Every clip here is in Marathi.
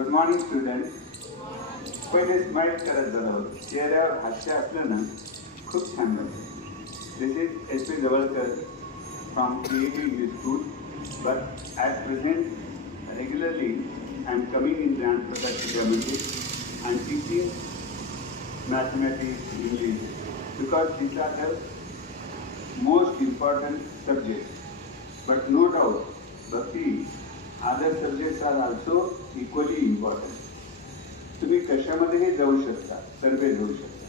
Good morning student. पहिले स्माइल करत जावं, चेहऱ्यावर हास्य असलं ना खूप छान वाटतं. This is S P Jawalkar from creative school, but at present regularly I am coming in Dnyanprakash Vidyamandir and teaching mathematics, English, because these are the most important subjects. But no doubt, Bhakti, other subjects are also equally important. तुम्ही कशामध्येही जाऊ शकता, सर्वे जाऊ शकता.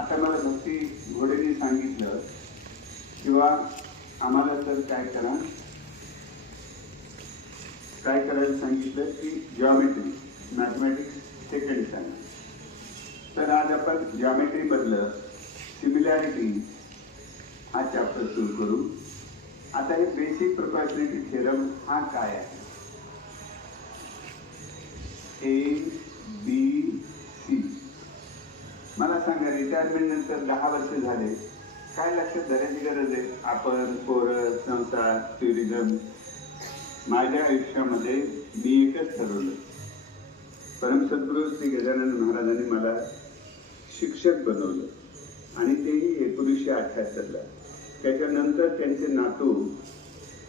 आता मला भक्ती घोडेने सांगितलं किंवा आम्हाला तर काय करायला सांगितलं की जॉमेट्री, मॅथमॅटिक्स सेकंड सांगा. तर आज आपण जॉमेट्री मधलं सिमिलॅरिटी हा चॅप्टर सुरू करू. आता हे बेसिक प्रोपोर्शनॅलिटी थेरम हा काय आहे? ABC. मला सांगा, रिटायरमेंट नंतर 10 वर्ष झाले, काय लक्षात धरायची गरज आहे? आपण, पोरं, संसार, टुरिझम. माझ्या आयुष्यामध्ये मी एकच ठरवलं, परमसद्गुरू श्री गजानन महाराजांनी मला शिक्षक बनवलं आणि तेही 1978ला. त्याच्यानंतर त्यांचे नातू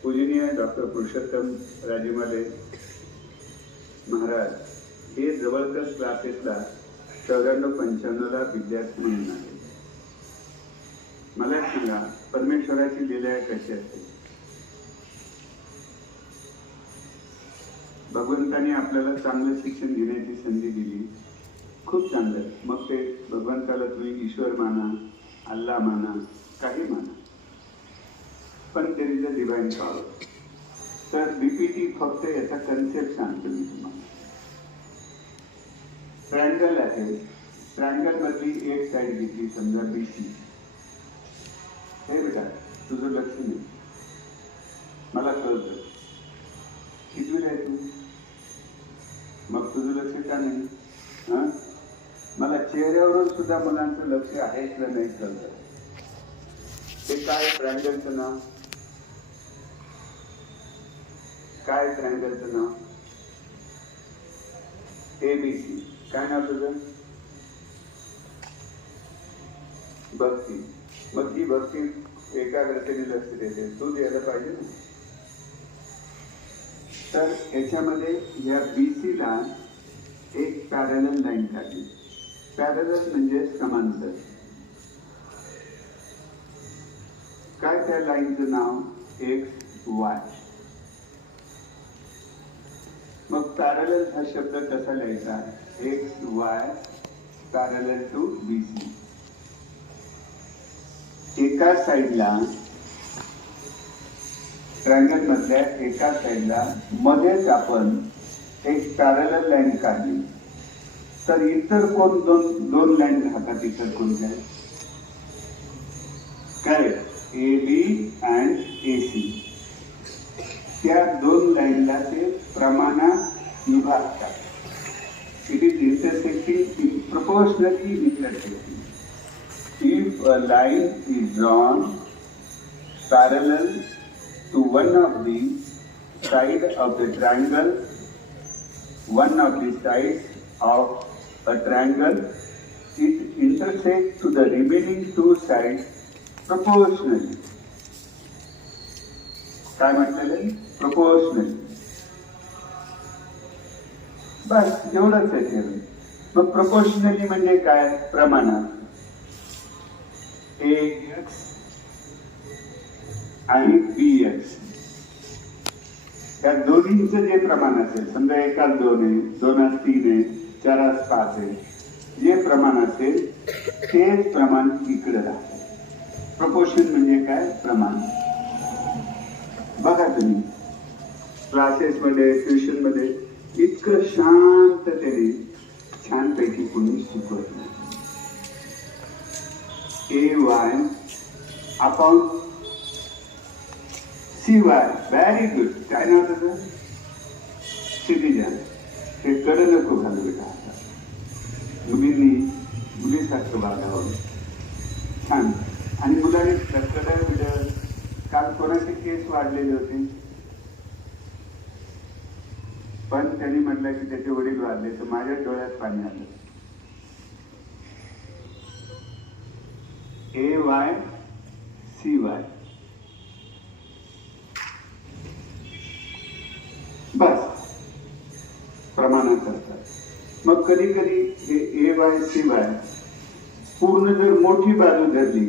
पूजनीय डॉक्टर पुरुषोत्तम राजेमाले महाराज हे जवळकर क्लासेसला 94-95ला विद्यार्थी म्हणून आले. मला सांगा, परमेश्वराची लीला कशी असते? भगवंताने आपल्याला चांगलं शिक्षण घेण्याची संधी दिली, खूप चांगलं. मग ते भगवंताला तुम्ही ईश्वर माना, अल्लाह माना, काही माना, पण there is a divine power. तर बीपीटी फक्त याचा कन्सेप्ट सांगतो मी तुम्हाला. ट्रायंगल आहे, ट्रायंगल मधली एक साईड घेतली, समजा BC. हे बेटा, तुझं लक्ष नाही, मला कळतं. कितवीला आहे तू? मग तुझं लक्ष का नाही? मला चेहऱ्यावरून सुद्धा मुलांचं लक्ष आहे किंवा नाही कळतं. ते काय ट्रायंगलचं नाव? काय ट्रायंगलचं नाव? ABC. काय नाव तुझं? भक्ती. मग ही भक्ती एकाग्रतेने लक्ष देते, तू द्यायला पाहिजे ना. तर याच्यामध्ये या BCला एक पॅरलल लाईन काढली. पॅरलल म्हणजे समांतर. काय त्या लाईनचं नाव? XY. मग पॅरलल हा शब्द कसा लिहायचा? XY parallel to BC. एका साईडला, ट्रायंगल मधल्या एका साईडला मध्येच आपण एक पॅरलल लाईन काढली, तर इतर कोण दोन लाईन राहतात? इतर कोणत्या? काय? AB and AC. त्या दोन लाईनला ते प्रमाणात विभागतात. It is intersecting, proportionally intersecting. If a line is drawn parallel to one of the side of the triangle, one of the sides of a triangle, it intersects to the remaining two sides proportionally. काय म्हटलेलं? proportionally. बस एवढंच आहे. मग proportionally म्हणजे काय? प्रमाणात. AX आणि BX या दोन्हींचं जे प्रमाण असेल, समजा एकाच 2 आहे, 2 3 आहे, 4 5 आहे, जे प्रमाण असेल तेच प्रमाण इकडे राहते. प्रपोर्शन म्हणजे काय? प्रमाण. बघा तुम्ही क्लासेसमध्ये, ट्युशनमध्ये इतकं शांततेने छानपैकी कोणी शिकवत नाही. AY upon CY. Very good. काय नाव तुझं? सिटीजन. ते कडे नको घालू बेटा. मुलीसारखं वागावं. छान. आणि मुलांनी कडे काल कोणाची केस वाढलेली होती? पण त्यांनी म्हटलं की त्याचे वडील वारले, तर माझ्या डोळ्यात पाणी आलं. AYCY बस प्रमाणात करतात. मग कधी कधी हे AYCY पूर्ण जर मोठी बाजू धरली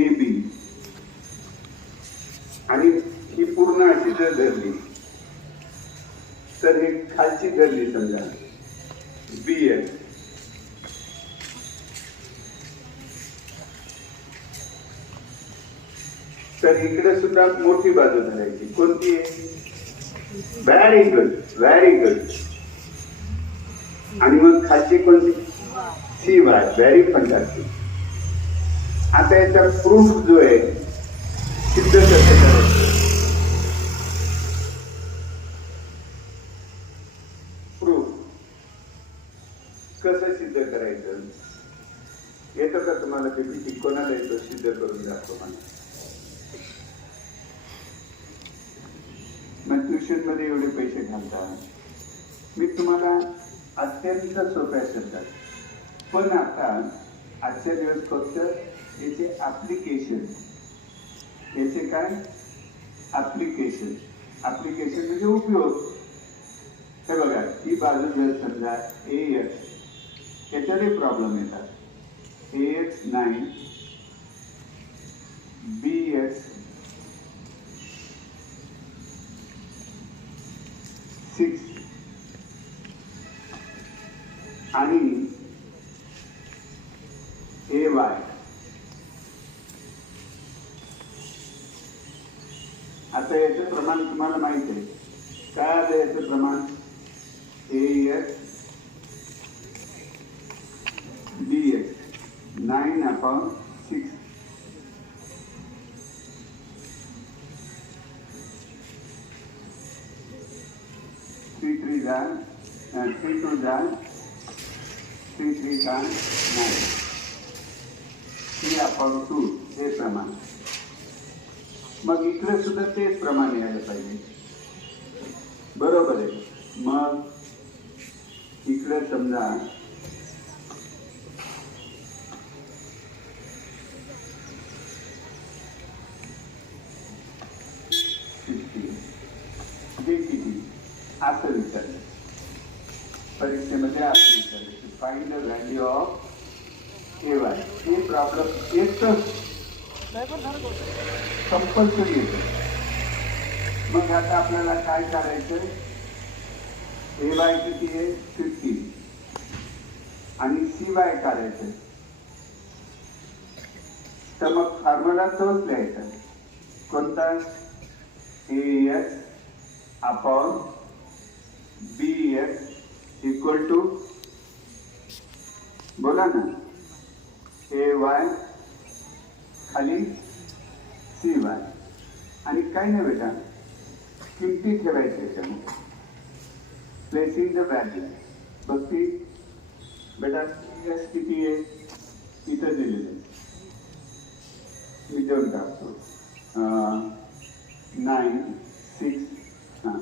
AB आणि ही पूर्ण अशी जर धरली, तर हे खालची धरली समजा BF, तर इकडे सुद्धा मोठी बाजू धरायची. कोणती आहे? Very good, very good. आणि मग खालची कोणती? CY. Very fantastic. आता याचा प्रूफ जो आहे सिद्ध कसं करायचं? प्रूफ कसं सिद्ध करायचं? येतं का तुम्हाला? PPT कोणाला येतं? सिद्ध करून दाखव मला. मग ट्युशन मध्ये एवढे पैसे घालतात. मी तुम्हाला अत्यंत सोप्या शब्दात, पण आता आजच्या दिवस फक्त याचे ऍप्लिकेशन, याचे काय ऍप्लिकेशन, ऍप्लिकेशन म्हणजे उपयोग. हे बघा, ही बाजू जर समजा AX, याच्यातही प्रॉब्लेम येतात. AX 9, BX 6 आणि AY. आता याचं प्रमाण तुम्हाला माहित आहे काय? आता याचं प्रमाण AX BX 9/6. थ्री 3 2 3 3 9. 3/2 हे प्रमाण. मग इकडे सुद्धा तेच प्रमाण यायला पाहिजे, बरोबर आहे. मग इकडे समजा हे किती असं विचारलं परीक्षेमध्ये, असं विचारलं की find the value of AY. हे प्रॉब्लेम येतच, कंपल्सरी येतं. मग आता आपल्याला काय करायचं? AY किती आहे? 15 आणि CY काढायचं. तर मग फॉर्म्युला तोच लिहायचा. कोणता? AX upon BX equal to, बोला ना, AY खाली CY. आणि काही नाही बेटा, किमती ठेवायच्या याच्यामध्ये. Placing the value. बघती बेटा, CS किती आहे? इथं दिलेलं आहे, मी देऊन टाकतो. 9 6 हां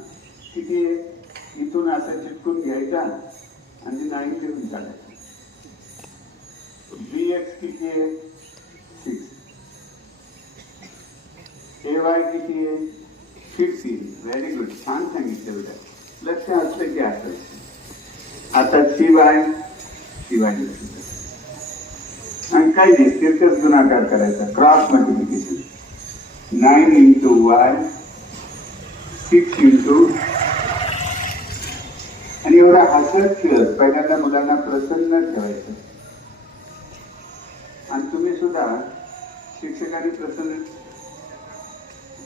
किती आहे? इथून असं चिटकून घ्यायचा आणि 9 लिहून काढायचं. BX किती आहे? 6. AY किती आहे? 15. व्हेरी गुड, छान सांगितलं बेटा. लक्ष असलं की असायचं. आता CY आणि काही नाही, तिरकस गुणाकार करायचा, cross multiplication. 9 into Y 6 into, आणि एवढा हसत खेळत पहिल्यांदा मुलांना प्रसन्न ठेवायचं. आणि तुम्ही सुद्धा शिक्षकांनी प्रसन्न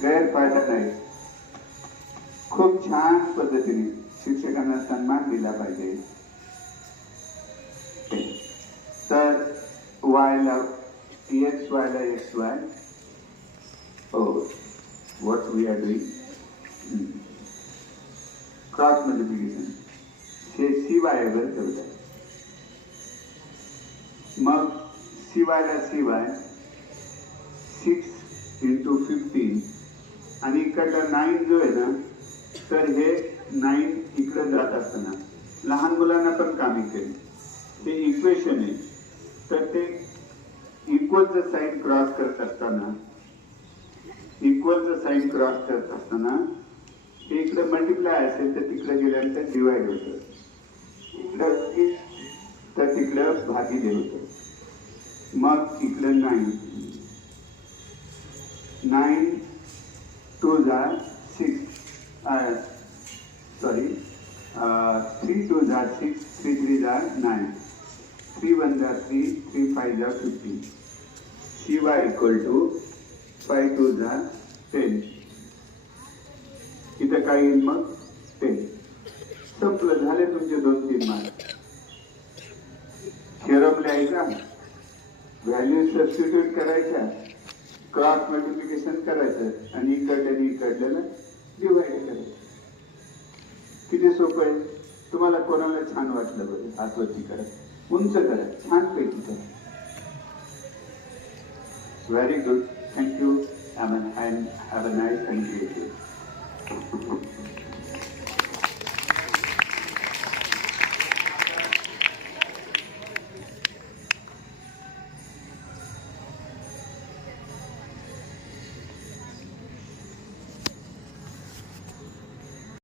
गैरफायदा नाही, खूप छान पद्धतीने शिक्षकांना सन्मान दिला पाहिजे. तर वायला XY ला XY, हो, what we are doing, cross multiplication हे CY वर ठेवलं. मग CY ला CY 6 into 15 आणि इकडला 9 जो आहे ना, तर हे 9 इकडे जात असताना लहान मुलांना पण कामी केली. ते इक्वेशन आहे, तर ते इक्वलचं साईन क्रॉस करत असताना ते इकडे मल्टिप्लाय असेल तर तिकडे गेल्यानंतर डिवाइड होतं, इकडं तर तिकडं भागिले होतं. मग इकडं 9 2 जा 6 सॉरी 3 2 जा 6 3 3 जा 9 3 1 जा 3 3 5 जा 15 CY इक्वल टू 5 2 जा 10. इथं काय येईल मग 10. संपलं, झाले तुमचे 2-3 मार्क. थेरम लिहायचा, व्हॅल्यू सबस्टिट्यूट करायच्या, क्रॉस मल्टिप्लिकेशन करायचं आणि इकडल्याला डिवाइड करायचं. किती सोपं आहे. तुम्हाला कोणाला छान वाटलं बरं, हातवरती करा, उंच करा, छान पैकी करा. Very good, thank you, and have a nice and great day.